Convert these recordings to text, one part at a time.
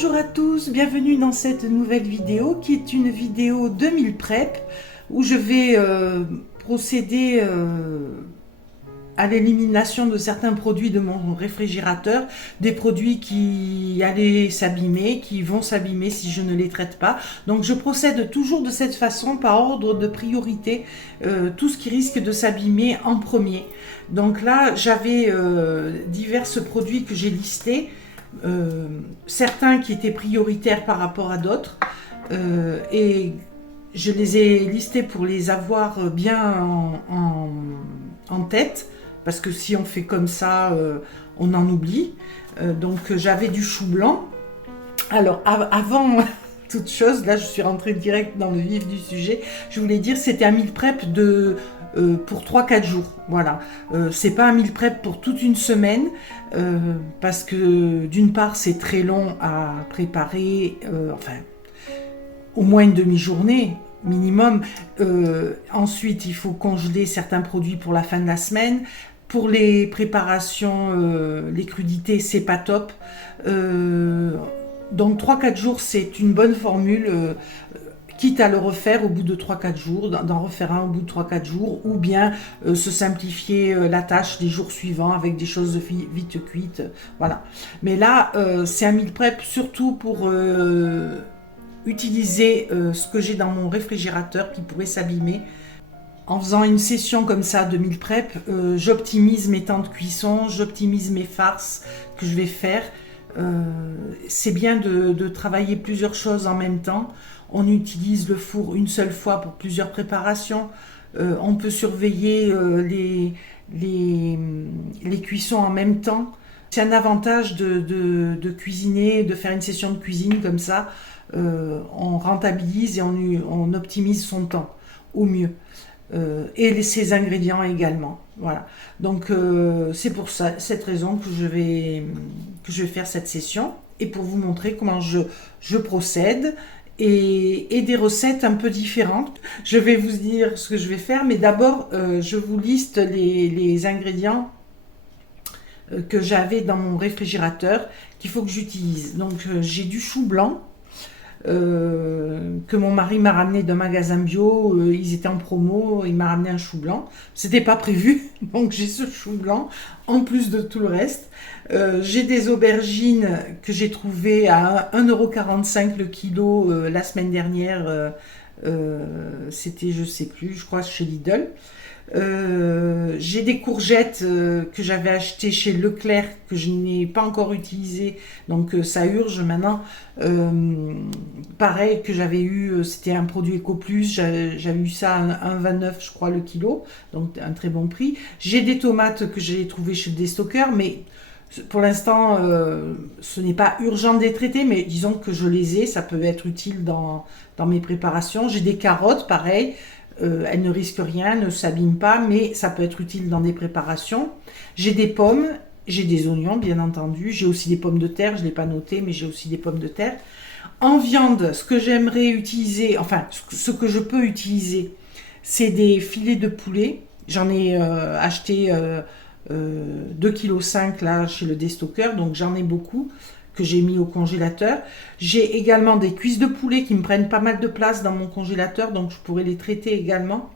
Bonjour à tous, bienvenue dans cette nouvelle vidéo qui est une vidéo de meal prep où je vais procéder à l'élimination de certains produits de mon réfrigérateur, des produits qui allaient s'abîmer, qui vont s'abîmer si je ne les traite pas. Donc je procède toujours de cette façon par ordre de priorité, tout ce qui risque de s'abîmer en premier. Donc là j'avais divers produits que j'ai listés. Certains qui étaient prioritaires par rapport à d'autres et je les ai listés pour les avoir bien en tête, parce que si on fait comme ça on en oublie. Donc j'avais du chou blanc. Alors avant toute chose, là je suis rentrée direct dans le vif du sujet, je voulais dire c'était un meal prep pour 3-4 jours. Voilà. C'est pas un meal prep pour toute une semaine parce que d'une part c'est très long à préparer, enfin au moins une demi-journée minimum. Ensuite il faut congeler certains produits pour la fin de la semaine. Pour les préparations, les crudités, c'est pas top. Donc 3-4 jours c'est une bonne formule. Quitte à le refaire au bout de 3-4 jours, d'en refaire un au bout de 3-4 jours, ou bien se simplifier la tâche des jours suivants avec des choses vite cuites, voilà. Mais là, c'est un meal prep surtout pour utiliser ce que j'ai dans mon réfrigérateur qui pourrait s'abîmer. En faisant une session comme ça de meal prep, j'optimise mes temps de cuisson, j'optimise mes farces que je vais faire. C'est bien de travailler plusieurs choses en même temps. On utilise le four une seule fois pour plusieurs préparations. On peut surveiller les cuissons en même temps. C'est un avantage de cuisiner, de faire une session de cuisine comme ça. On rentabilise et on optimise son temps au mieux. Et ses ingrédients également. Voilà. Donc c'est pour cette raison que je vais faire cette session et pour vous montrer comment je procède. Et des recettes un peu différentes. Je vais vous dire ce que je vais faire, mais d'abord, je vous liste les ingrédients que j'avais dans mon réfrigérateur qu'il faut que j'utilise. Donc, j'ai du chou blanc que mon mari m'a ramené d'un magasin bio. Ils étaient en promo, il m'a ramené un chou blanc. C'était pas prévu, donc j'ai ce chou blanc en plus de tout le reste. J'ai des aubergines que j'ai trouvées à 1,45 € le kilo la semaine dernière. C'était, je sais plus, je crois chez Lidl. J'ai des courgettes que j'avais achetées chez Leclerc que je n'ai pas encore utilisées, donc ça urge maintenant. Pareil que j'avais eu, c'était un produit EcoPlus, j'avais eu ça à 1,29 je crois le kilo, donc un très bon prix. J'ai des tomates que j'ai trouvées chez le déstockeur, mais pour l'instant ce n'est pas urgent de les traiter, mais disons que je les ai, ça peut être utile dans mes préparations. J'ai des carottes, pareil. Elles ne risquent rien, ne s'abîment pas, mais ça peut être utile dans des préparations. J'ai des pommes, j'ai des oignons, bien entendu. J'ai aussi des pommes de terre, je ne l'ai pas noté, mais j'ai aussi des pommes de terre. En viande, ce que j'aimerais utiliser, enfin, ce que je peux utiliser, c'est des filets de poulet. J'en ai acheté 2,5 kg là chez le déstockeur, donc j'en ai beaucoup que j'ai mis au congélateur. J'ai également des cuisses de poulet qui me prennent pas mal de place dans mon congélateur, donc je pourrais les traiter également.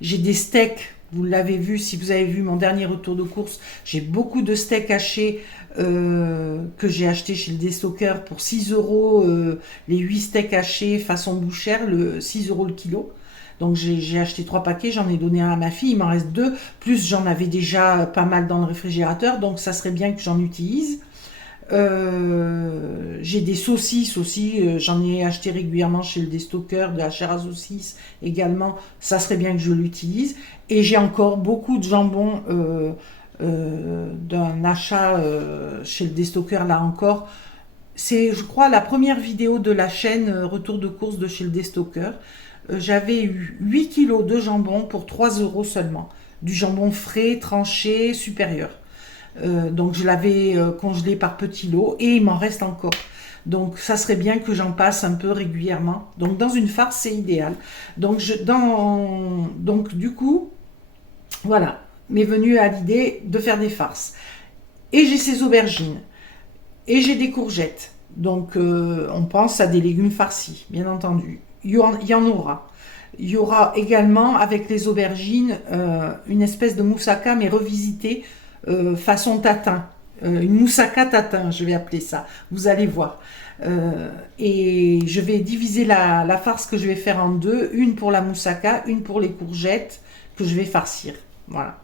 J'ai des steaks, vous l'avez vu si vous avez vu mon dernier retour de course, j'ai beaucoup de steaks hachés que j'ai acheté chez le déstockeur pour 6 €, les 8 steaks hachés façon bouchère, 6 € le kilo. Donc j'ai acheté 3 paquets, j'en ai donné un à ma fille, il m'en reste 2, plus j'en avais déjà pas mal dans le réfrigérateur, donc ça serait bien que j'en utilise. J'ai des saucisses aussi, j'en ai acheté régulièrement chez le déstockeur, de la chair à saucisse également, ça serait bien que je l'utilise. Et j'ai encore beaucoup de jambon d'un achat chez le déstockeur, là encore. C'est, je crois, la première vidéo de la chaîne Retour de course de chez le déstockeur. J'avais eu 8 kilos de jambon pour 3 € seulement. Du jambon frais, tranché, supérieur. Donc je l'avais congelé par petits lots et il m'en reste encore. Donc ça serait bien que j'en passe un peu régulièrement. Donc dans une farce, c'est idéal. Donc du coup, voilà, m'est venue à l'idée de faire des farces. Et j'ai ces aubergines. Et j'ai des courgettes. Donc, on pense à des légumes farcis, bien entendu. Il y en aura. Il y aura également, avec les aubergines, une espèce de moussaka, mais revisitée façon tatin. Une moussaka tatin, je vais appeler ça. Vous allez voir. Et je vais diviser la farce que je vais faire en deux. Une pour la moussaka, une pour les courgettes que je vais farcir. Voilà.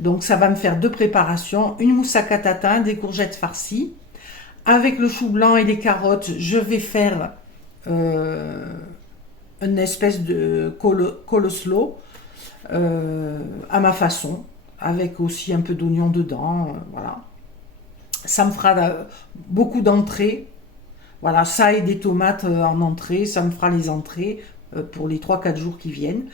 Donc, ça va me faire deux préparations. Une moussaka tatin, des courgettes farcies. Avec le chou blanc et les carottes, je vais faire une espèce de coleslaw à ma façon, avec aussi un peu d'oignon dedans. Voilà. Ça me fera beaucoup d'entrées. Voilà, ça et des tomates en entrée, ça me fera les entrées pour les 3 4 jours qui viennent.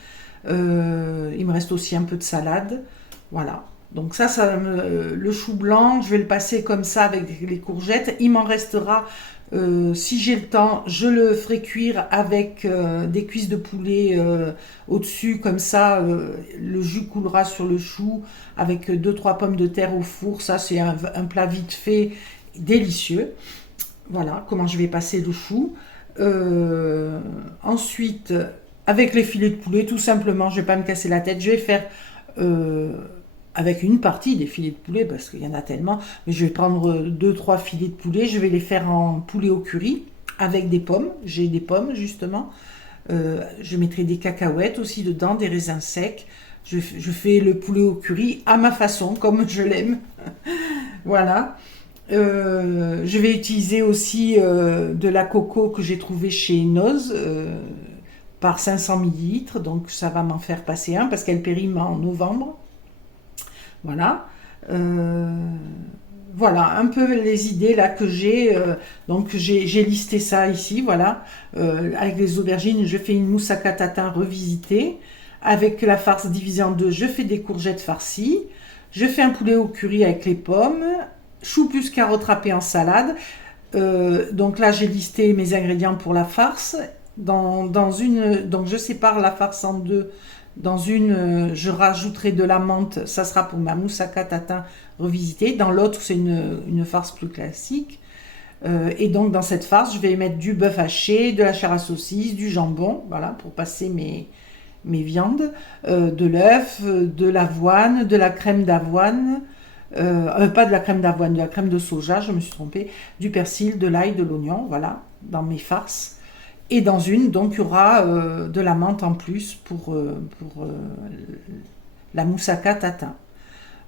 Il me reste aussi un peu de salade. Voilà. Donc le chou blanc, je vais le passer comme ça avec les courgettes. Il m'en restera, si j'ai le temps, je le ferai cuire avec des cuisses de poulet au-dessus. Comme ça, le jus coulera sur le chou avec 2 3 pommes de terre au four. Ça, c'est un plat vite fait, délicieux. Voilà comment je vais passer le chou. Ensuite, avec les filets de poulet, tout simplement, je ne vais pas me casser la tête. Je vais faire avec une partie des filets de poulet, parce qu'il y en a tellement, mais je vais prendre 2 3 filets de poulet, je vais les faire en poulet au curry, avec des pommes, j'ai des pommes justement, je mettrai des cacahuètes aussi dedans, des raisins secs, je fais le poulet au curry à ma façon, comme je l'aime, voilà. Je vais utiliser aussi de la coco que j'ai trouvé chez Noz, par 500 millilitres, donc ça va m'en faire passer un, parce qu'elle périme en novembre. Voilà. Voilà un peu les idées là que j'ai. Donc j'ai listé ça ici, voilà. Avec les aubergines, je fais une moussaka tatin revisitée. Avec la farce divisée en deux, je fais des courgettes farcies. Je fais un poulet au curry avec les pommes. Chou plus carottes râpées en salade. Donc là, j'ai listé mes ingrédients pour la farce. Donc je sépare la farce en deux. Dans une, je rajouterai de la menthe, ça sera pour ma moussaka tatin revisitée. Dans l'autre, c'est une farce plus classique. Et donc, dans cette farce, je vais mettre du bœuf haché, de la chair à saucisse, du jambon, voilà, pour passer mes viandes, de l'œuf, de l'avoine, de la crème d'avoine, pas de la crème d'avoine, de la crème de soja, je me suis trompée, du persil, de l'ail, de l'oignon, voilà, dans mes farces. Et dans une, donc, il y aura de la menthe en plus pour la moussaka tatin.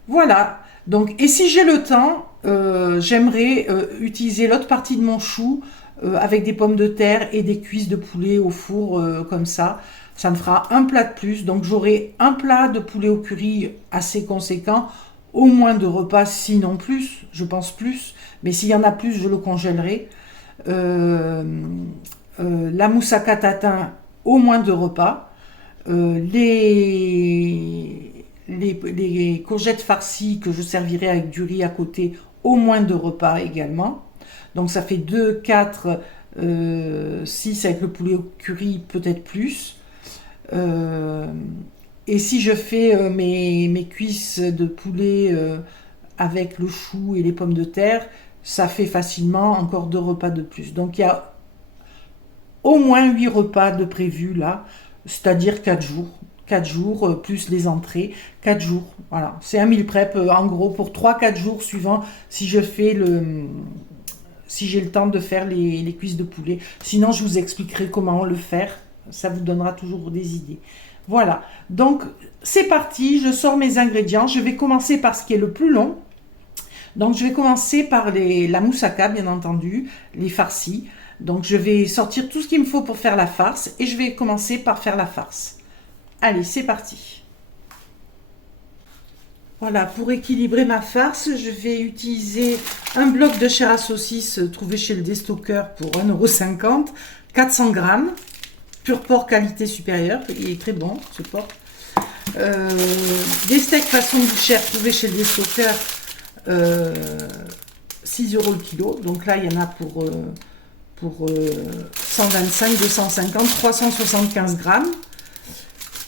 Voilà. Donc, et si j'ai le temps, j'aimerais utiliser l'autre partie de mon chou avec des pommes de terre et des cuisses de poulet au four comme ça. Ça me fera un plat de plus. Donc, j'aurai un plat de poulet au curry assez conséquent, au moins 2 repas, sinon plus, je pense plus. Mais s'il y en a plus, je le congèlerai. La moussaka tatin, au moins 2 repas. Les courgettes farcies que je servirai avec du riz à côté, au moins 2 repas également. Donc ça fait 2, 4, 6 avec le poulet au curry, peut-être plus. Et si je fais mes cuisses de poulet avec le chou et les pommes de terre, ça fait facilement encore 2 repas de plus. Donc il y a au moins 8 repas de prévus là, c'est-à-dire 4 jours. 4 jours plus les entrées, 4 jours. Voilà, c'est un meal prep en gros pour 3 4 jours suivant si si j'ai le temps de faire les cuisses de poulet. Sinon, je vous expliquerai comment le faire. Ça vous donnera toujours des idées. Voilà, donc c'est parti, je sors mes ingrédients. Je vais commencer par ce qui est le plus long. Donc je vais commencer par la moussaka, bien entendu, les farcis. Donc je vais sortir tout ce qu'il me faut pour faire la farce et je vais commencer par faire la farce. Allez, c'est parti. Voilà, pour équilibrer ma farce, je vais utiliser un bloc de chair à saucisse trouvé chez le déstockeur pour 1,50 €, 400 g, pur porc qualité supérieure, il est très bon ce porc. Des steaks façon bouchère trouvés chez le déstockeur, 6 € le kilo. Donc là, il y en a pour 125, 250, 375 grammes.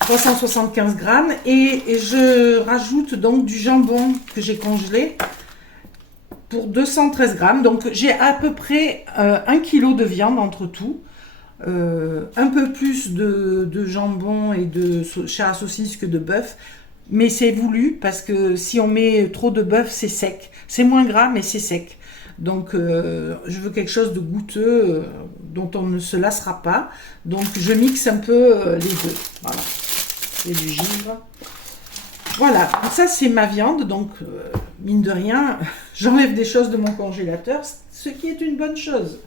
375 g et je rajoute donc du jambon que j'ai congelé pour 213 grammes. Donc j'ai à peu près 1 kg de viande entre tout. Un peu plus de jambon et de chair à saucisse que de bœuf. Mais c'est voulu parce que si on met trop de bœuf, c'est sec. C'est moins gras, mais c'est sec. Donc je veux quelque chose de goûteux dont on ne se lassera pas. Donc je mixe un peu les deux. Voilà. Et du givre. Voilà, ça c'est ma viande. Donc mine de rien, j'enlève des choses de mon congélateur, ce qui est une bonne chose.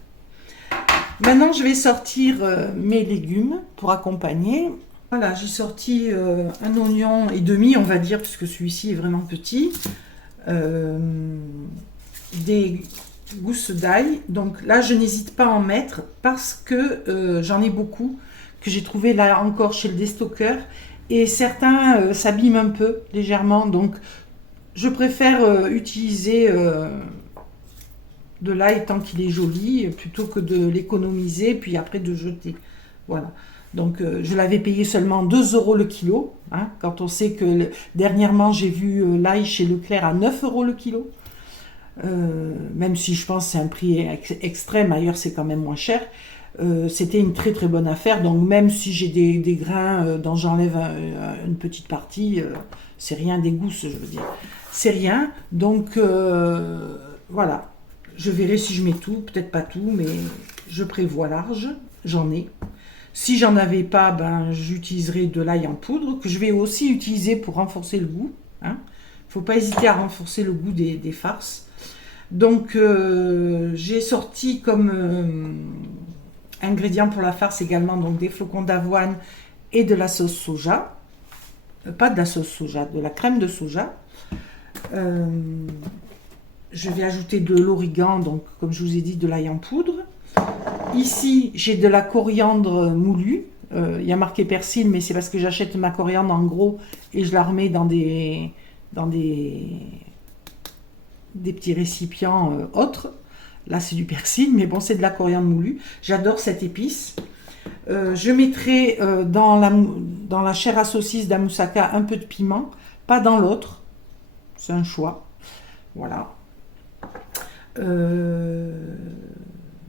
Maintenant, je vais sortir mes légumes pour accompagner. Voilà, j'ai sorti un oignon et demi, on va dire, puisque celui-ci est vraiment petit. Des gousses d'ail. Donc là, je n'hésite pas à en mettre parce que j'en ai beaucoup que j'ai trouvé là encore chez le déstockeur. Et certains s'abîment un peu légèrement. Donc, je préfère utiliser de l'ail tant qu'il est joli, plutôt que de l'économiser, puis après de jeter. Voilà. Donc, je l'avais payé seulement 2 € le kilo, hein, quand on sait que dernièrement, j'ai vu l'ail chez Leclerc à 9 € le kilo. Même si je pense que c'est un prix extrême, ailleurs c'est quand même moins cher. C'était une très très bonne affaire, donc même si j'ai des grains dont j'enlève une petite partie, c'est rien, des gousses je veux dire, c'est rien. Donc voilà, je verrai si je mets tout, peut-être pas tout, mais je prévois large, j'en ai. Si j'en avais pas, ben j'utiliserai de l'ail en poudre, que je vais aussi utiliser pour renforcer le goût, hein. Faut pas hésiter à renforcer le goût des farces. Donc j'ai sorti comme ingrédients pour la farce également donc des flocons d'avoine et de la sauce soja. Pas de la sauce soja, de la crème de soja. Je vais ajouter de l'origan, donc comme je vous ai dit, de l'ail en poudre. Ici, j'ai de la coriandre moulue. Il y a marqué persil, mais c'est parce que j'achète ma coriandre en gros et je la remets dans des petits récipients autres. Là, c'est du persil, mais bon, c'est de la coriandre moulue. J'adore cette épice. Je mettrai dans la chair à saucisse d'Amoussaka un peu de piment, pas dans l'autre. C'est un choix. Voilà.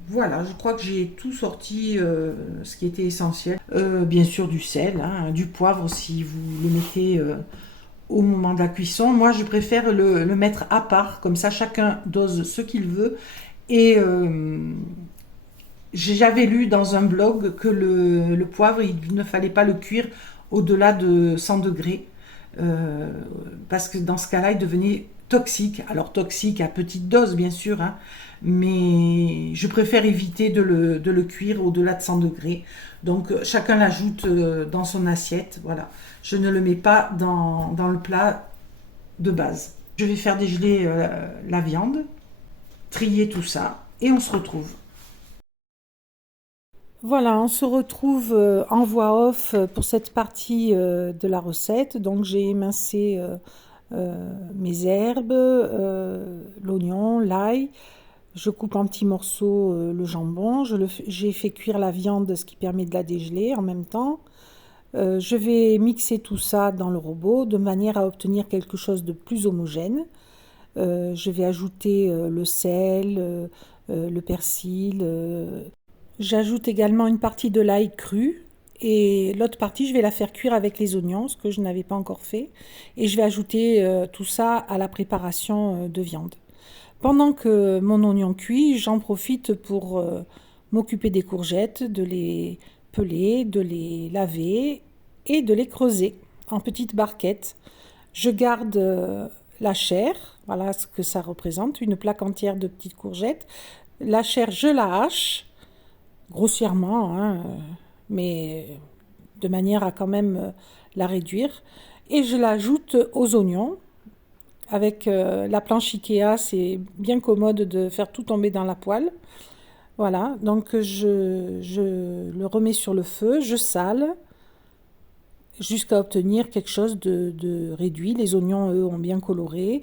Voilà, je crois que j'ai tout sorti, ce qui était essentiel. Bien sûr, du sel, hein, du poivre si vous le mettez au moment de la cuisson. Moi, je préfère le mettre à part, comme ça chacun dose ce qu'il veut. Et j'avais lu dans un blog que le poivre, il ne fallait pas le cuire au-delà de 100 degrés, parce que dans ce cas-là, il devenait toxique. Alors toxique à petite dose, bien sûr, hein, mais je préfère éviter de le cuire au-delà de 100 degrés. Donc chacun l'ajoute dans son assiette, voilà. Je ne le mets pas dans le plat de base. Je vais faire dégeler la viande, trier tout ça, et on se retrouve. Voilà, on se retrouve en voix off pour cette partie de la recette. Donc j'ai émincé mes herbes, l'oignon, l'ail. Je coupe en petits morceaux le jambon. J'ai fait cuire la viande, ce qui permet de la dégeler en même temps. Je vais mixer tout ça dans le robot de manière à obtenir quelque chose de plus homogène. Je vais ajouter le sel, le persil. J'ajoute également une partie de l'ail cru et l'autre partie, je vais la faire cuire avec les oignons, ce que je n'avais pas encore fait. Et je vais ajouter tout ça à la préparation de viande. Pendant que mon oignon cuit, j'en profite pour m'occuper des courgettes, de les peler, de les laver et de les creuser en petites barquettes. Je garde la chair, voilà ce que ça représente, une plaque entière de petites courgettes. La chair, je la hache grossièrement, hein, mais de manière à quand même la réduire. Et je l'ajoute aux oignons. Avec la planche Ikea, c'est bien commode de faire tout tomber dans la poêle. Voilà, donc je le remets sur le feu, je sale jusqu'à obtenir quelque chose de réduit. Les oignons, eux, ont bien coloré.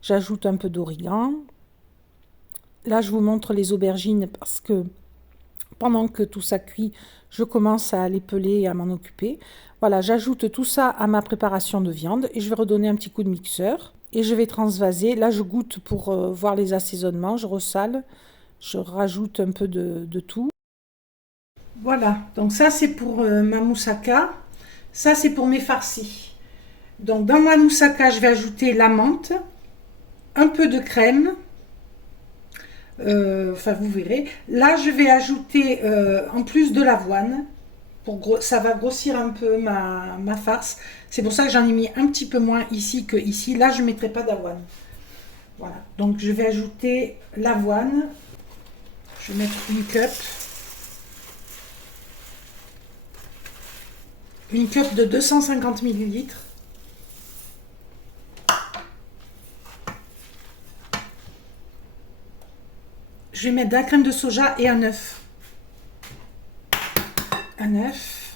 J'ajoute un peu d'origan. Là, je vous montre les aubergines parce que pendant que tout ça cuit, je commence à les peler et à m'en occuper. Voilà, j'ajoute tout ça à ma préparation de viande et je vais redonner un petit coup de mixeur. Et je vais transvaser. Là, je goûte pour voir les assaisonnements. Je ressale. Je rajoute un peu de tout. Voilà. Donc ça, c'est pour ma moussaka. Ça, c'est pour mes farcis. Donc dans ma moussaka, je vais ajouter la menthe, un peu de crème. Enfin, vous verrez. Là, je vais ajouter en plus de l'avoine. Ça va grossir un peu ma farce. C'est pour ça que j'en ai mis un petit peu moins ici que ici. Là, je ne mettrai pas d'avoine. Voilà. Donc, je vais ajouter l'avoine. Je vais mettre une cup. Une cup de 250 millilitres. Je vais mettre de la crème de soja et un œuf. Un œuf.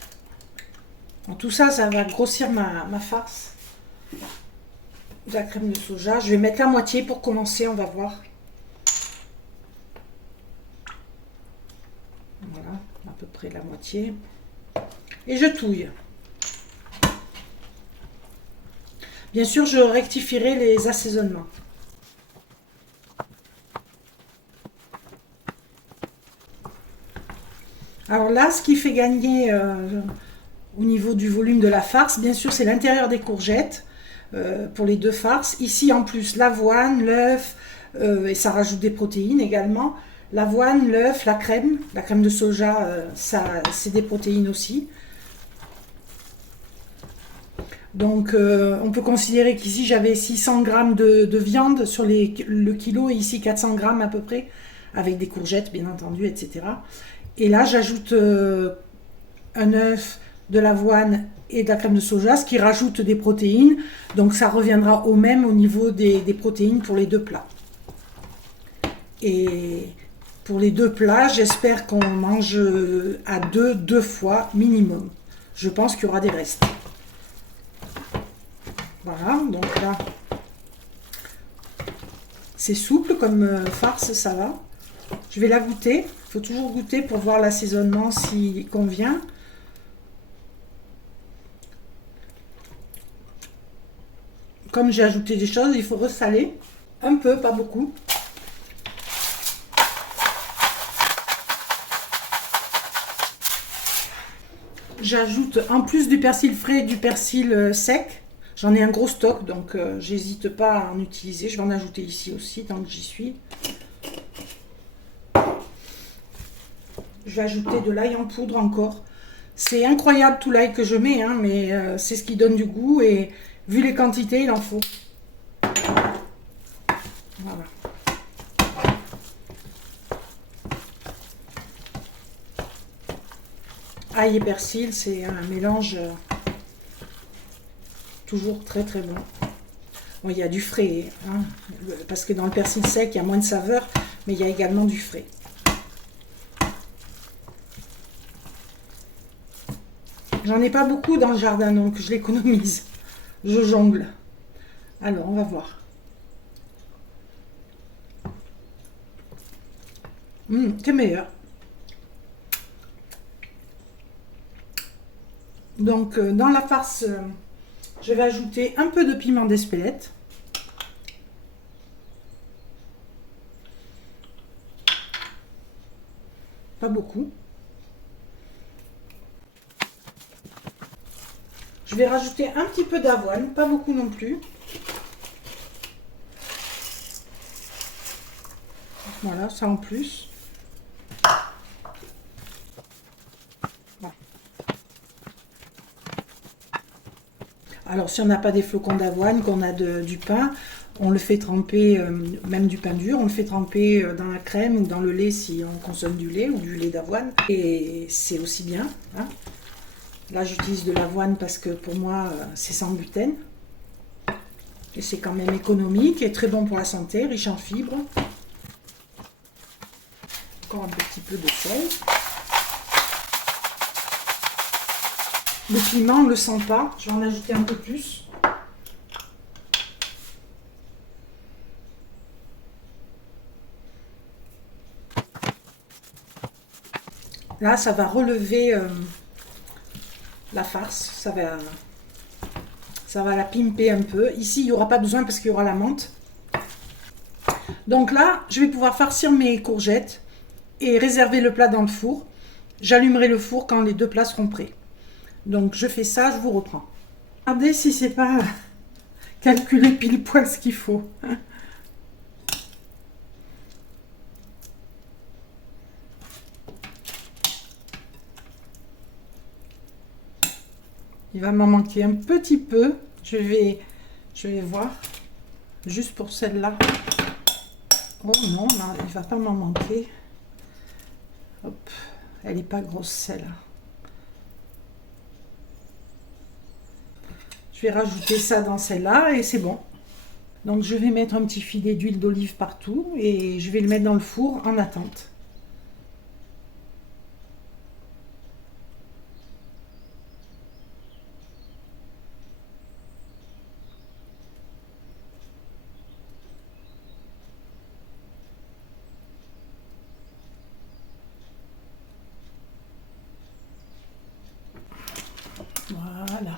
Bon, tout ça, ça va grossir ma farce. De la crème de soja. Je vais mettre la moitié pour commencer, on va voir. Voilà, à peu près la moitié. Et je touille. Bien sûr, je rectifierai les assaisonnements. Alors là, ce qui fait gagner au niveau du volume de la farce, bien sûr, c'est l'intérieur des courgettes pour les deux farces. Ici, en plus, l'avoine, l'œuf, et ça rajoute des protéines également. L'avoine, l'œuf, la crème de soja, ça, c'est des protéines aussi. Donc, on peut considérer qu'ici, j'avais 600 grammes de viande sur le kilo et ici 400 grammes à peu près, avec des courgettes, bien entendu, etc. Et là, j'ajoute un œuf, de l'avoine et de la crème de soja, ce qui rajoute des protéines. Donc, ça reviendra au même au niveau des protéines pour les deux plats. Et pour les deux plats, j'espère qu'on mange à deux fois minimum. Je pense qu'il y aura des restes. Voilà, donc là, c'est souple comme farce, ça va. Je vais la goûter. Il faut toujours goûter pour voir l'assaisonnement s'il convient. Comme j'ai ajouté des choses, il faut ressaler. Un peu, pas beaucoup. J'ajoute en plus du persil frais, du persil sec. J'en ai un gros stock, donc j'hésite pas à en utiliser. Je vais en ajouter ici aussi, tant que j'y suis. Je vais ajouter de l'ail en poudre encore. C'est incroyable tout l'ail que je mets, hein, mais c'est ce qui donne du goût et vu les quantités, il en faut. Voilà. Ail et persil, c'est un mélange toujours très très bon. Bon, il y a du frais, hein, parce que dans le persil sec, il y a moins de saveur, mais il y a également du frais. J'en ai pas beaucoup dans le jardin, donc je l'économise. Je jongle. Alors, on va voir. C'est meilleur. Donc, dans la farce, je vais ajouter un peu de piment d'Espelette. Pas beaucoup. Je vais rajouter un petit peu d'avoine, pas beaucoup non plus. Voilà, ça en plus. Voilà. Alors, si on n'a pas des flocons d'avoine, qu'on a du pain, on le fait tremper, même du pain dur, on le fait tremper dans la crème ou dans le lait si on consomme du lait ou du lait d'avoine. Et c'est aussi bien. Hein. Là, j'utilise de l'avoine parce que pour moi, c'est sans gluten. Et c'est quand même économique et très bon pour la santé, riche en fibres. Encore un petit peu de sel. Le piment, on ne le sent pas. Je vais en ajouter un peu plus. Là, ça va relever la farce. Ça Ça va la pimper un peu. Ici, il n'y aura pas besoin parce qu'il y aura la menthe. Donc là, je vais pouvoir farcir mes courgettes et réserver le plat dans le four. J'allumerai le four quand les deux plats seront prêts. Donc je fais ça, je vous reprends. Regardez si c'est pas calculer pile poil ce qu'il faut. Il va m'en manquer un petit peu. Je vais voir. Juste pour celle-là. Oh non, là, il va pas m'en manquer. Hop, elle n'est pas grosse celle-là. Je vais rajouter ça dans celle-là et c'est bon. Donc je vais mettre un petit filet d'huile d'olive partout et je vais le mettre dans le four en attente. Voilà.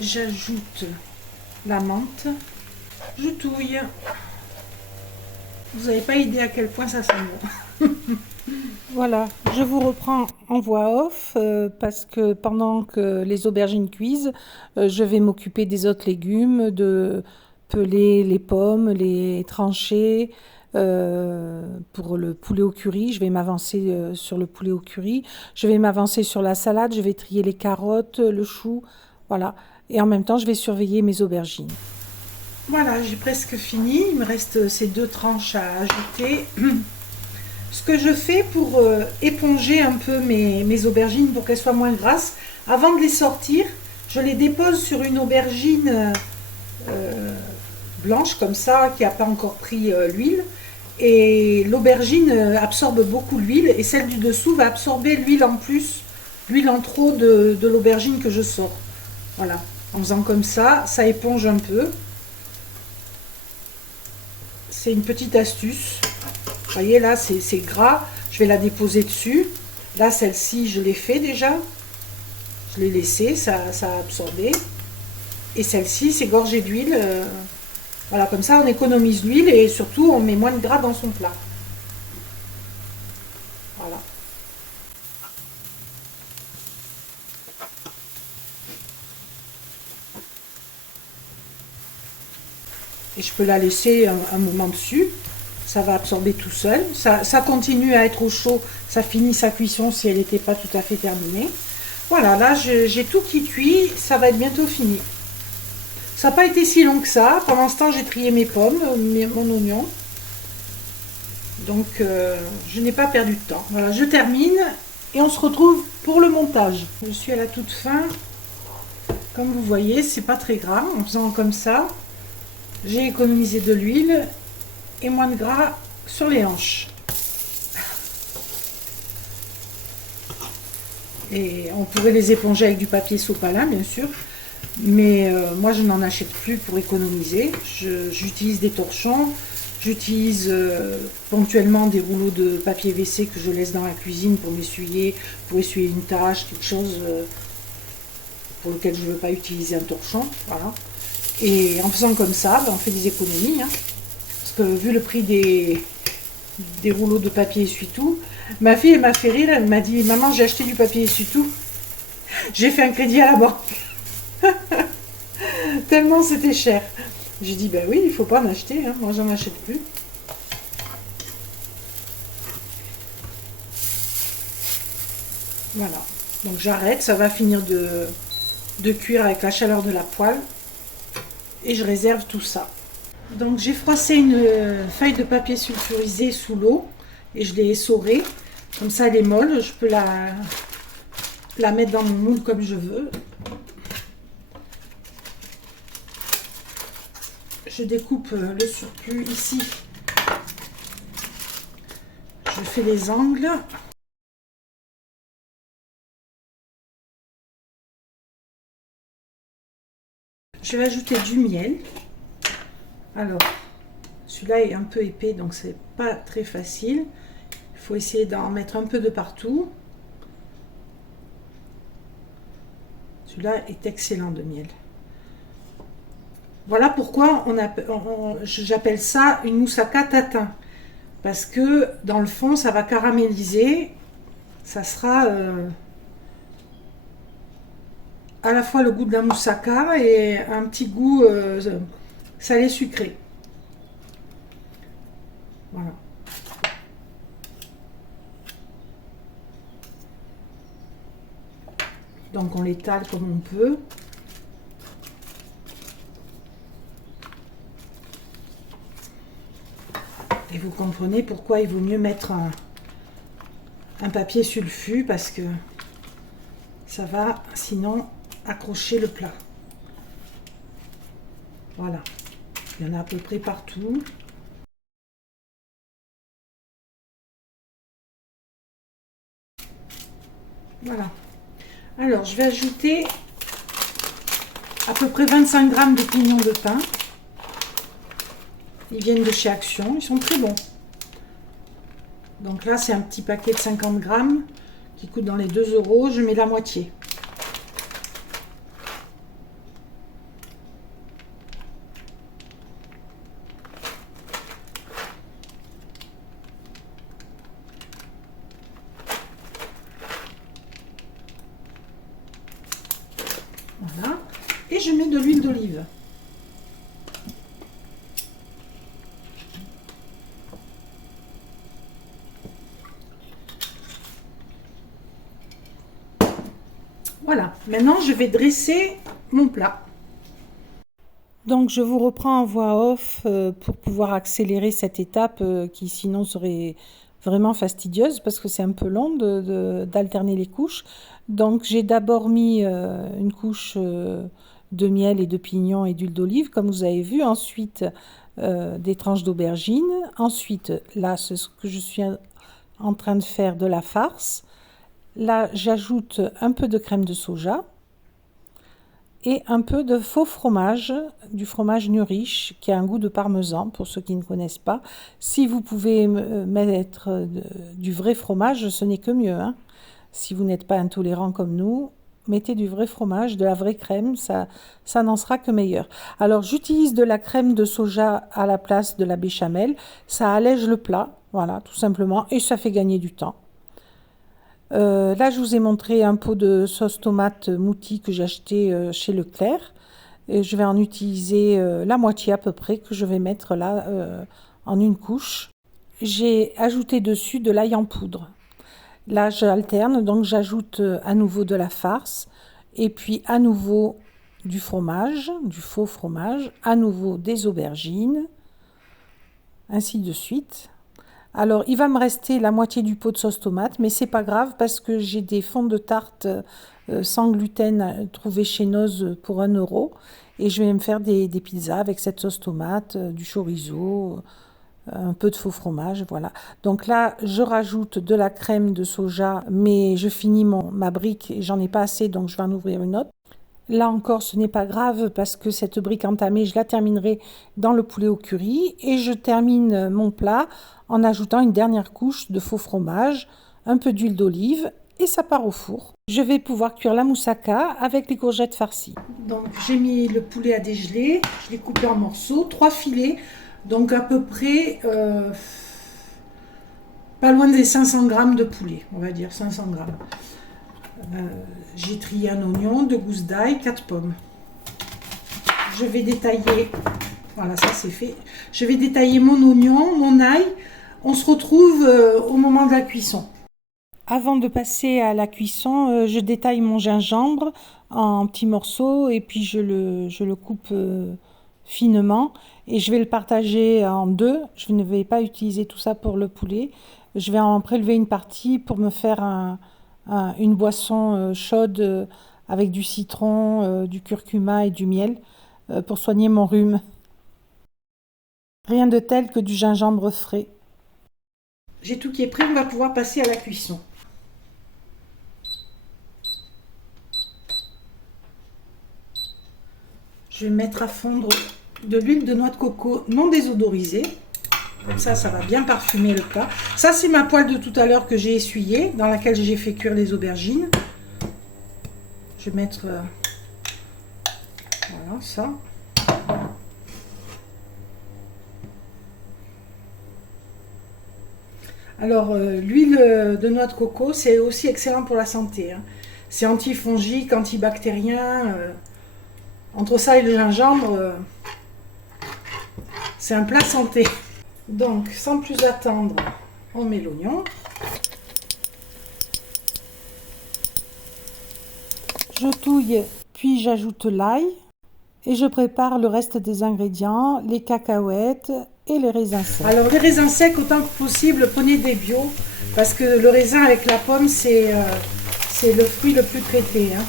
J'ajoute la menthe. Je touille. Vous n'avez pas idée à quel point ça sent bon. Voilà, je vous reprends en voix off parce que pendant que les aubergines cuisent, je vais m'occuper des autres légumes, de peler les pommes, les trancher. Pour le poulet au curry, je vais m'avancer sur le poulet au curry. Je vais m'avancer sur la salade, je vais trier les carottes, le chou, voilà. Et en même temps, je vais surveiller mes aubergines. Voilà, j'ai presque fini. Il me reste ces 2 tranches à ajouter. Ce que je fais pour éponger un peu mes aubergines pour qu'elles soient moins grasses, avant de les sortir, je les dépose sur une aubergine blanche comme ça, qui n'a pas encore pris l'huile. Et l'aubergine absorbe beaucoup l'huile et celle du dessous va absorber l'huile en plus, l'huile en trop de l'aubergine que je sors. Voilà, en faisant comme ça éponge un peu. C'est une petite astuce. Vous voyez là, c'est gras. Je vais la déposer dessus. Là, celle-ci, je l'ai fait déjà. Je l'ai laissée, ça a absorbé. Et celle-ci, c'est gorgé d'huile. Voilà, comme ça, on économise l'huile et surtout, on met moins de gras dans son plat. Voilà. Et je peux la laisser un moment dessus. Ça va absorber tout seul. Ça continue à être au chaud. Ça finit sa cuisson si elle n'était pas tout à fait terminée. Voilà, là, j'ai tout qui cuit. Ça va être bientôt fini. Ça n'a pas été si long que ça. Pendant ce temps, j'ai trié mes pommes, mon oignon. Donc, je n'ai pas perdu de temps. Voilà, je termine et on se retrouve pour le montage. Je suis à la toute fin. Comme vous voyez, c'est pas très gras. En faisant comme ça, j'ai économisé de l'huile et moins de gras sur les hanches. Et on pourrait les éponger avec du papier sopalin, bien sûr. Mais moi, je n'en achète plus pour économiser. J'utilise des torchons. J'utilise ponctuellement des rouleaux de papier WC que je laisse dans la cuisine pour m'essuyer, pour essuyer une tâche, quelque chose pour lequel je ne veux pas utiliser un torchon. Voilà. Et en faisant comme ça, ben, on fait des économies. Hein. Parce que vu le prix des rouleaux de papier essuie-tout, ma fille, elle m'a fait rire. Elle m'a dit, maman, j'ai acheté du papier essuie-tout. J'ai fait un crédit à la banque. Tellement c'était cher. J'ai dit, ben oui, il faut pas en acheter. Hein. Moi, j'en achète plus. Voilà. Donc j'arrête. Ça va finir de cuire avec la chaleur de la poêle. Et je réserve tout ça. Donc j'ai froissé une feuille de papier sulfurisé sous l'eau. Et je l'ai essorée. Comme ça, elle est molle. Je peux la mettre dans mon moule comme je veux. Je découpe le surplus ici. Je fais les angles. Je vais ajouter du miel. Alors, celui-là est un peu épais, donc c'est pas très facile. Il faut essayer d'en mettre un peu de partout. Celui-là est excellent de miel. Voilà pourquoi j'appelle ça une moussaka tatin. Parce que dans le fond, ça va caraméliser. Ça sera à la fois le goût de la moussaka et un petit goût salé sucré. Voilà. Donc on l'étale comme on peut. Et vous comprenez pourquoi il vaut mieux mettre un papier sulfu, parce que ça va sinon accrocher le plat. Voilà. Il y en a à peu près partout. Voilà. Alors, je vais ajouter à peu près 25 g de pignons de pain. Ils viennent de chez Action, ils sont très bons. Donc là, c'est un petit paquet de 50 g qui coûte dans les 2 €. Je mets la moitié. Voilà. Et je mets de l'huile d'olive. Voilà, maintenant je vais dresser mon plat. Donc je vous reprends en voix off pour pouvoir accélérer cette étape qui sinon serait vraiment fastidieuse parce que c'est un peu long d'alterner les couches. Donc j'ai d'abord mis une couche de miel et de pignon et d'huile d'olive comme vous avez vu. Ensuite des tranches d'aubergine. Ensuite là c'est ce que je suis en train de faire, de la farce. Là, j'ajoute un peu de crème de soja et un peu de faux fromage, du fromage Nurish, qui a un goût de parmesan, pour ceux qui ne connaissent pas. Si vous pouvez mettre du vrai fromage, ce n'est que mieux, hein. Si vous n'êtes pas intolérant comme nous, mettez du vrai fromage, de la vraie crème, ça n'en sera que meilleur. Alors, j'utilise de la crème de soja à la place de la béchamel. Ça allège le plat, voilà, tout simplement, et ça fait gagner du temps. Là, je vous ai montré un pot de sauce tomate mouti que j'ai acheté chez Leclerc. Et je vais en utiliser la moitié à peu près, que je vais mettre là en une couche. J'ai ajouté dessus de l'ail en poudre. Là, j'alterne, donc j'ajoute à nouveau de la farce et puis à nouveau du fromage, du faux fromage, à nouveau des aubergines, ainsi de suite. Alors, il va me rester la moitié du pot de sauce tomate, mais c'est pas grave parce que j'ai des fonds de tarte sans gluten trouvés chez Noz pour 1 € et je vais me faire des pizzas avec cette sauce tomate, du chorizo, un peu de faux fromage, voilà. Donc là, je rajoute de la crème de soja, mais je finis ma brique et j'en ai pas assez, donc je vais en ouvrir une autre. Là encore, ce n'est pas grave parce que cette brique entamée, je la terminerai dans le poulet au curry. Et je termine mon plat en ajoutant une dernière couche de faux fromage, un peu d'huile d'olive et ça part au four. Je vais pouvoir cuire la moussaka avec les courgettes farcies. Donc j'ai mis le poulet à dégeler, je l'ai coupé en morceaux, 3 filets, donc à peu près pas loin des 500 g de poulet, on va dire 500 g. J'ai trié un oignon, 2 gousses d'ail, 4 pommes. Je vais détailler, voilà, ça c'est fait. Je vais détailler mon oignon, mon ail. On se retrouve au moment de la cuisson. Avant de passer à la cuisson, je détaille mon gingembre en petits morceaux et puis je le coupe finement et je vais le partager en deux. Je ne vais pas utiliser tout ça pour le poulet. Je vais en prélever une partie pour me faire une boisson chaude avec du citron, du curcuma et du miel pour soigner mon rhume. Rien de tel que du gingembre frais. J'ai tout qui est prêt, on va pouvoir passer à la cuisson. Je vais mettre à fondre de l'huile de noix de coco non désodorisée. Comme ça va bien parfumer le plat. Ça, c'est ma poêle de tout à l'heure que j'ai essuyée, dans laquelle j'ai fait cuire les aubergines. Je vais mettre Voilà, ça. Alors, l'huile de noix de coco, c'est aussi excellent pour la santé, hein. C'est antifongique, antibactérien. Entre ça et le gingembre, c'est un plat santé. Donc, sans plus attendre, on met l'oignon. Je touille, puis j'ajoute l'ail. Et je prépare le reste des ingrédients, les cacahuètes et les raisins secs. Alors les raisins secs, autant que possible, prenez des bio, parce que le raisin avec la pomme, c'est le fruit le plus traité, hein.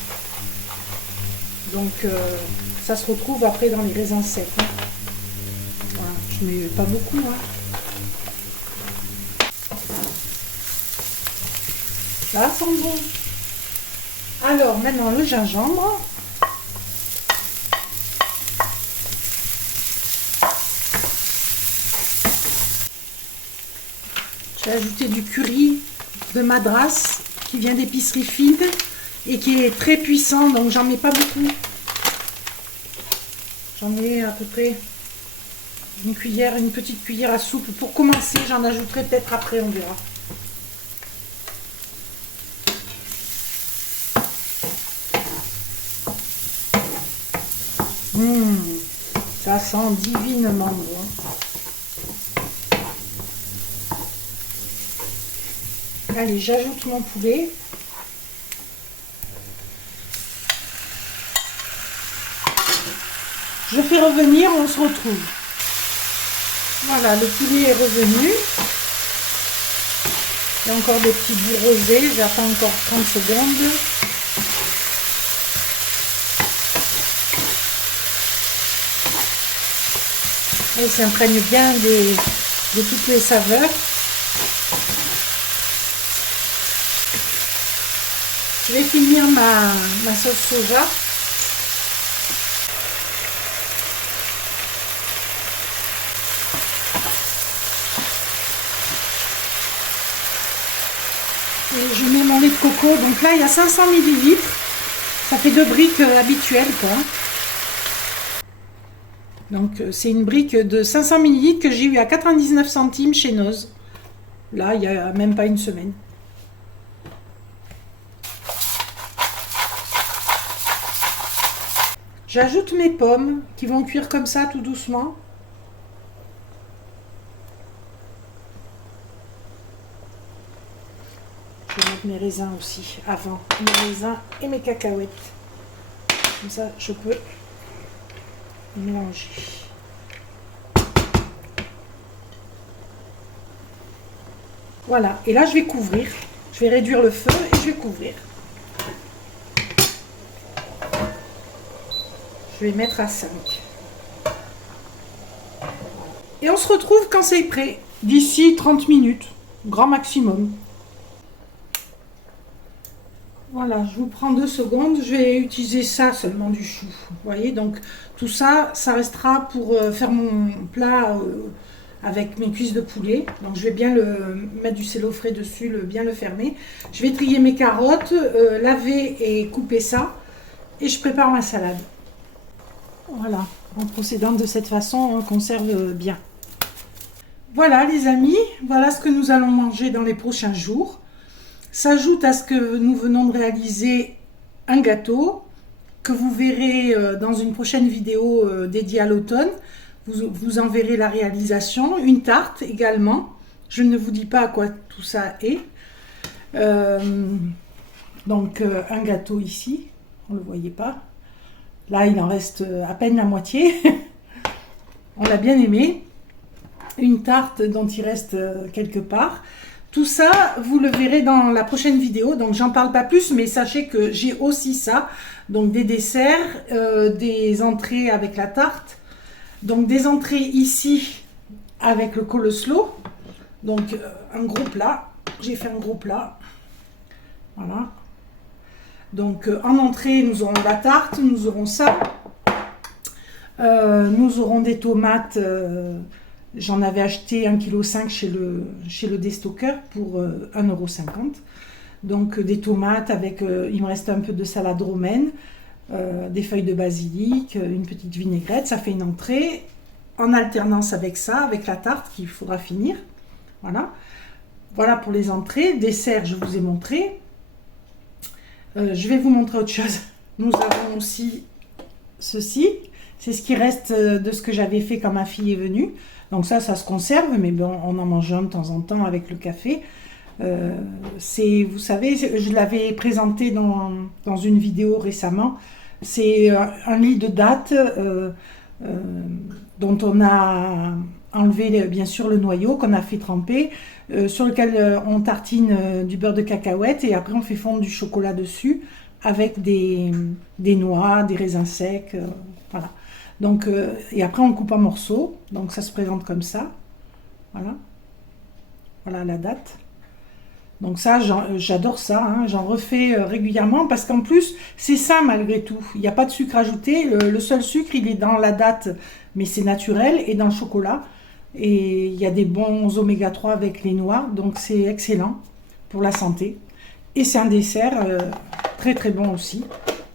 Donc ça se retrouve après dans les raisins secs, hein. Voilà, je ne mets pas beaucoup, hein. Ça sent bon. Alors maintenant le gingembre. J'ai ajouté du curry de Madras qui vient d'épicerie fine et qui est très puissant, donc j'en mets pas beaucoup. J'en mets à peu près une cuillère, une petite cuillère à soupe pour commencer. J'en ajouterai peut-être après, on verra. Ça sent divinement bon. Allez, j'ajoute mon poulet. Je fais revenir, on se retrouve. Voilà, le poulet est revenu. Il y a encore des petits bouts rosés, j'attends encore 30 secondes. Et il s'imprègne bien de toutes les saveurs. Je vais finir ma sauce soja. Et je mets mon lait de coco. Donc là, il y a 500 ml. Ça fait 2 briques habituelles, quoi. Donc c'est une brique de 500 ml que j'ai eu à 99 centimes chez Noz. Là, il n'y a même pas une semaine. J'ajoute mes pommes qui vont cuire comme ça tout doucement. Je vais mettre mes raisins aussi avant. Mes raisins et mes cacahuètes. Comme ça, je peux mélanger. Voilà. Et là, je vais couvrir. Je vais réduire le feu et je vais couvrir. Je vais mettre à 5. Et on se retrouve quand c'est prêt. D'ici 30 minutes, grand maximum. Voilà, je vous prends 2 secondes. Je vais utiliser ça seulement du chou. Vous voyez, donc tout ça, ça restera pour faire mon plat avec mes cuisses de poulet. Donc je vais bien mettre du cello frais dessus, bien le fermer. Je vais trier mes carottes, laver et couper ça. Et je prépare ma salade. Voilà, en procédant de cette façon, on conserve bien. Voilà les amis, voilà ce que nous allons manger dans les prochains jours. S'ajoute à ce que nous venons de réaliser un gâteau que vous verrez dans une prochaine vidéo dédiée à l'automne. Vous en verrez la réalisation, une tarte également. Je ne vous dis pas à quoi tout ça est. Donc un gâteau ici, on ne le voyait pas. Là, il en reste à peine la moitié. On l'a bien aimé. Une tarte dont il reste quelque part. Tout ça, vous le verrez dans la prochaine vidéo. Donc, j'en parle pas plus, mais sachez que j'ai aussi ça. Donc, des desserts, des entrées avec la tarte. Donc, des entrées ici avec le coleslaw. Donc, un gros plat. J'ai fait un gros plat. Voilà. Donc en entrée, nous aurons la tarte, nous aurons ça. Nous aurons des tomates. J'en avais acheté 1,5 kg chez le déstockeur pour 1,50 €. Donc des tomates avec, il me reste un peu de salade romaine. des feuilles de basilic, une petite vinaigrette, ça fait une entrée, en alternance avec ça, avec la tarte qu'il faudra finir. Voilà. Voilà pour les entrées. Dessert, je vous ai montré. Je vais vous montrer autre chose. Nous avons aussi ceci. C'est ce qui reste de ce que j'avais fait quand ma fille est venue. Donc ça se conserve, mais bon, on en mange un de temps en temps avec le café. Vous savez, je l'avais présenté dans une vidéo récemment. C'est un lit de dattes dont on a enlevé bien sûr le noyau, qu'on a fait tremper, sur lequel on tartine du beurre de cacahuète et après on fait fondre du chocolat dessus avec des noix, des raisins secs, voilà. Donc, et après on le coupe en morceaux, donc ça se présente comme ça, voilà, voilà la date. Donc ça, j'adore ça, hein. J'en refais régulièrement parce qu'en plus, c'est sain malgré tout. Il n'y a pas de sucre ajouté. Le seul sucre, il est dans la date, mais c'est naturel, et dans le chocolat. Et il y a des bons oméga 3 avec les noix, donc c'est excellent pour la santé. Et c'est un dessert très très bon aussi.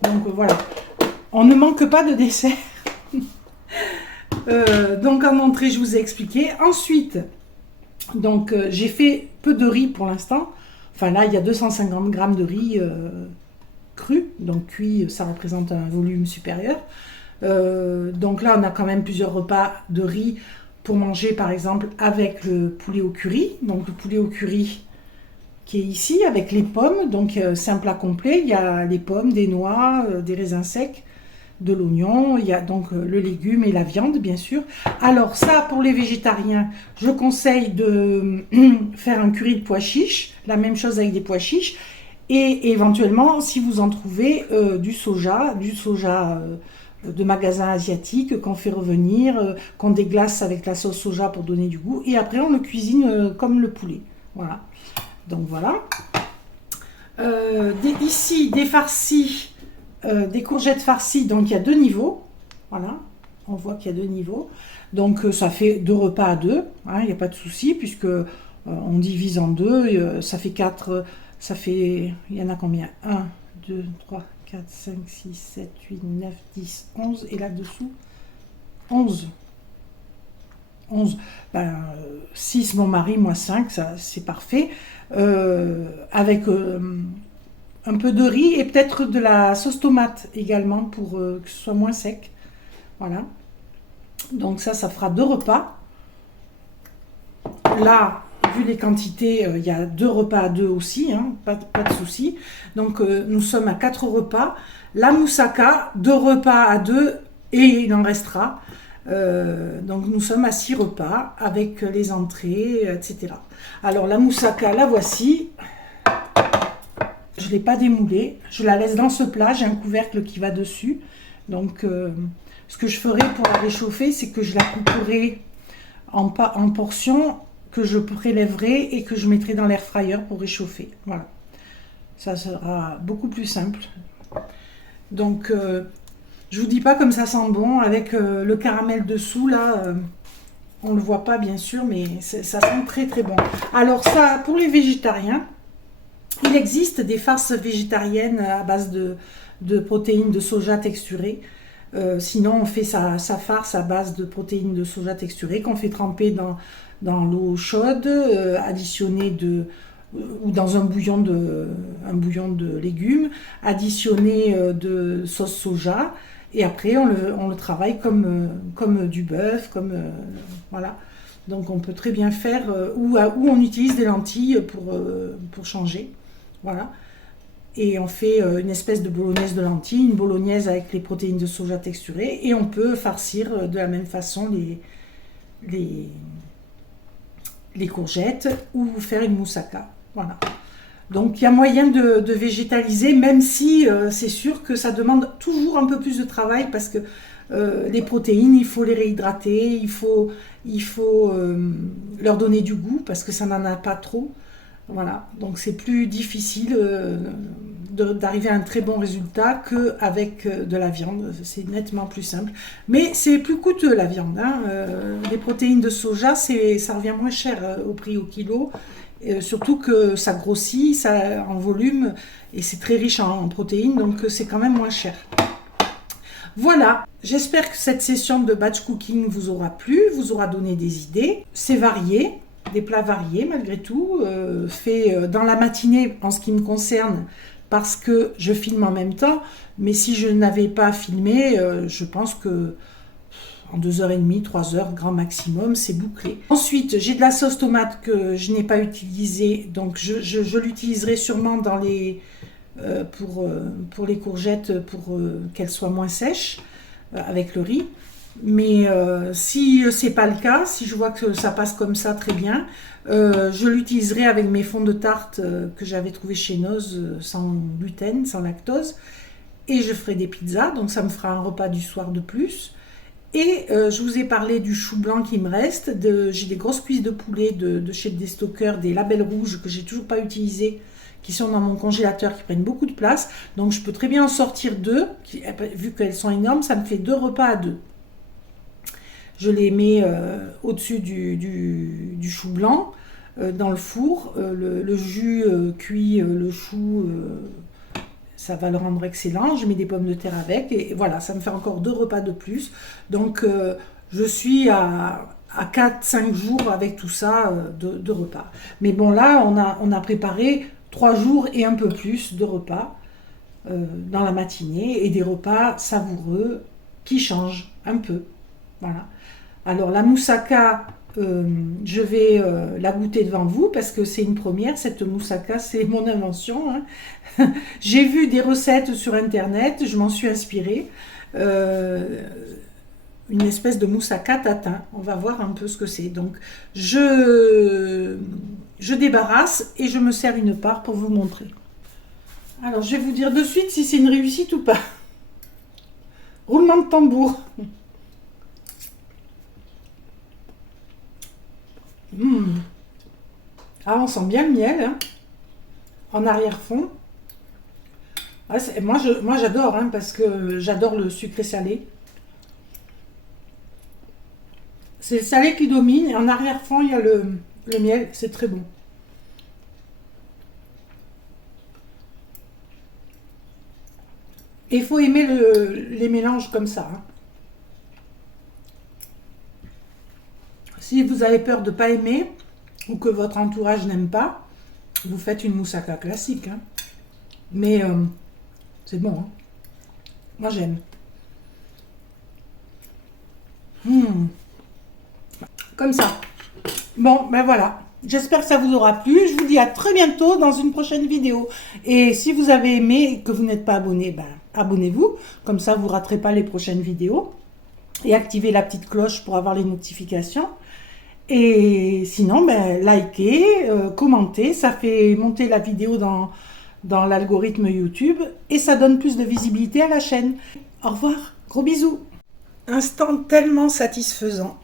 Donc voilà, on ne manque pas de dessert. Donc en entrée, je vous ai expliqué. Ensuite, donc j'ai fait peu de riz pour l'instant. Enfin là, il y a 250 grammes de riz cru, donc cuit, ça représente un volume supérieur. Donc là, on a quand même plusieurs repas de riz pour manger, par exemple, avec le poulet au curry. Donc le poulet au curry qui est ici, avec les pommes. Donc c'est un plat complet. Il y a les pommes, des noix, des raisins secs, de l'oignon, il y a donc le légume et la viande, bien sûr. Alors ça, pour les végétariens, je conseille de faire un curry de pois chiches, la même chose avec des pois chiches, et éventuellement, si vous en trouvez, du soja de magasin asiatique qu'on fait revenir, qu'on déglace avec la sauce soja pour donner du goût, et après on le cuisine comme le poulet. Voilà. Donc voilà. Ici, des farcis. Des courgettes farcies, donc il y a 2 niveaux, voilà, on voit qu'il y a 2 niveaux, donc ça fait 2 repas à 2, hein, il n'y a pas de souci, puisque on divise en 2, ça fait 4, ça fait, il y en a combien, 1, 2, 3, 4, 5, 6, 7, 8, 9, 10, 11, et là-dessous, 11. 11, ben, 6 mon mari, moi 5, ça c'est parfait, avec un peu de riz et peut-être de la sauce tomate également pour que ce soit moins sec. Voilà. Donc ça fera 2 repas. Là, vu les quantités, il y a 2 repas à 2 aussi, hein, pas de souci. Donc nous sommes à 4 repas. La moussaka, 2 repas à 2 et il en restera. Donc nous sommes à 6 repas avec les entrées, etc. Alors la moussaka, la voici. Je ne l'ai pas démoulée, je la laisse dans ce plat, j'ai un couvercle qui va dessus. Donc ce que je ferai pour la réchauffer, c'est que je la couperai en portions que je prélèverai et que je mettrai dans l'air fryer pour réchauffer. Voilà, ça sera beaucoup plus simple. Donc je vous dis pas comme ça sent bon avec le caramel dessous là. On le voit pas bien sûr, mais ça sent très très bon. Alors ça, pour les végétariens, il existe des farces végétariennes à base de protéines de soja texturées. Sinon, on fait sa farce à base de protéines de soja texturées qu'on fait tremper dans l'eau chaude, additionnée ou dans un bouillon de légumes, additionné de sauce soja. Et après, on le travaille comme du bœuf, voilà. Donc, on peut très bien faire, ou on utilise des lentilles pour changer. Voilà. Et on fait une espèce de bolognaise de lentilles, une bolognaise avec les protéines de soja texturées, et on peut farcir de la même façon les courgettes ou faire une moussaka. Voilà. Donc il y a moyen de végétaliser, même si c'est sûr que ça demande toujours un peu plus de travail parce que les protéines, il faut les réhydrater, il faut leur donner du goût parce que ça n'en a pas trop. Voilà, donc c'est plus difficile d'arriver à un très bon résultat qu'avec de la viande, c'est nettement plus simple. Mais c'est plus coûteux la viande, hein. Les protéines de soja, ça revient moins cher au prix au kilo, surtout que ça grossit en volume et c'est très riche en protéines, donc c'est quand même moins cher. Voilà, j'espère que cette session de batch cooking vous aura plu, vous aura donné des idées. C'est varié, des plats variés malgré tout, fait dans la matinée en ce qui me concerne, parce que je filme en même temps, mais si je n'avais pas filmé, je pense que en 2h30, 3h, grand maximum, c'est bouclé. Ensuite, j'ai de la sauce tomate que je n'ai pas utilisée, donc je l'utiliserai sûrement dans les, pour les courgettes, pour qu'elles soient moins sèches, avec le riz. Mais si c'est pas le cas, si je vois que ça passe comme ça très bien, je l'utiliserai avec mes fonds de tarte que j'avais trouvé chez Noz, sans gluten, sans lactose. Et je ferai des pizzas, donc ça me fera un repas du soir de plus. Et je vous ai parlé du chou blanc qui me reste. J'ai des grosses cuisses de poulet de chez Destocker, des labels rouges que j'ai toujours pas utilisés, qui sont dans mon congélateur, qui prennent beaucoup de place. Donc je peux très bien en sortir deux, vu qu'elles sont énormes, ça me fait 2 repas à 2. Je les mets au-dessus du chou blanc, dans le four. Le jus cuit, le chou, ça va le rendre excellent. Je mets des pommes de terre avec, et voilà, ça me fait encore 2 repas de plus. Donc je suis à 4-5 jours avec tout ça de repas. Mais bon, là, on a préparé 3 jours et un peu plus de repas dans la matinée, et des repas savoureux qui changent un peu. Voilà. Alors la moussaka, je vais la goûter devant vous parce que c'est une première. Cette moussaka, c'est mon invention, hein. J'ai vu des recettes sur internet, je m'en suis inspirée. Une espèce de moussaka tatin. On va voir un peu ce que c'est. Donc je débarrasse et je me sers une part pour vous montrer. Alors je vais vous dire de suite si c'est une réussite ou pas. Roulement de tambour. Ah, on sent bien le miel, hein, en arrière-fond. Ah, moi j'adore, hein, parce que j'adore le sucré salé. C'est le salé qui domine, et en arrière-fond il y a le miel, c'est très bon. Et il faut aimer les mélanges comme ça, hein. Si vous avez peur de ne pas aimer, ou que votre entourage n'aime pas, vous faites une moussaka classique, hein. Mais c'est bon, hein. Moi j'aime. Comme ça. Bon, ben voilà. J'espère que ça vous aura plu. Je vous dis à très bientôt dans une prochaine vidéo. Et si vous avez aimé et que vous n'êtes pas abonné, ben abonnez-vous. Comme ça, vous ne raterez pas les prochaines vidéos. Et activez la petite cloche pour avoir les notifications. Et sinon, ben, likez, commentez. Ça fait monter la vidéo dans l'algorithme YouTube. Et ça donne plus de visibilité à la chaîne. Au revoir. Gros bisous. Instant tellement satisfaisant.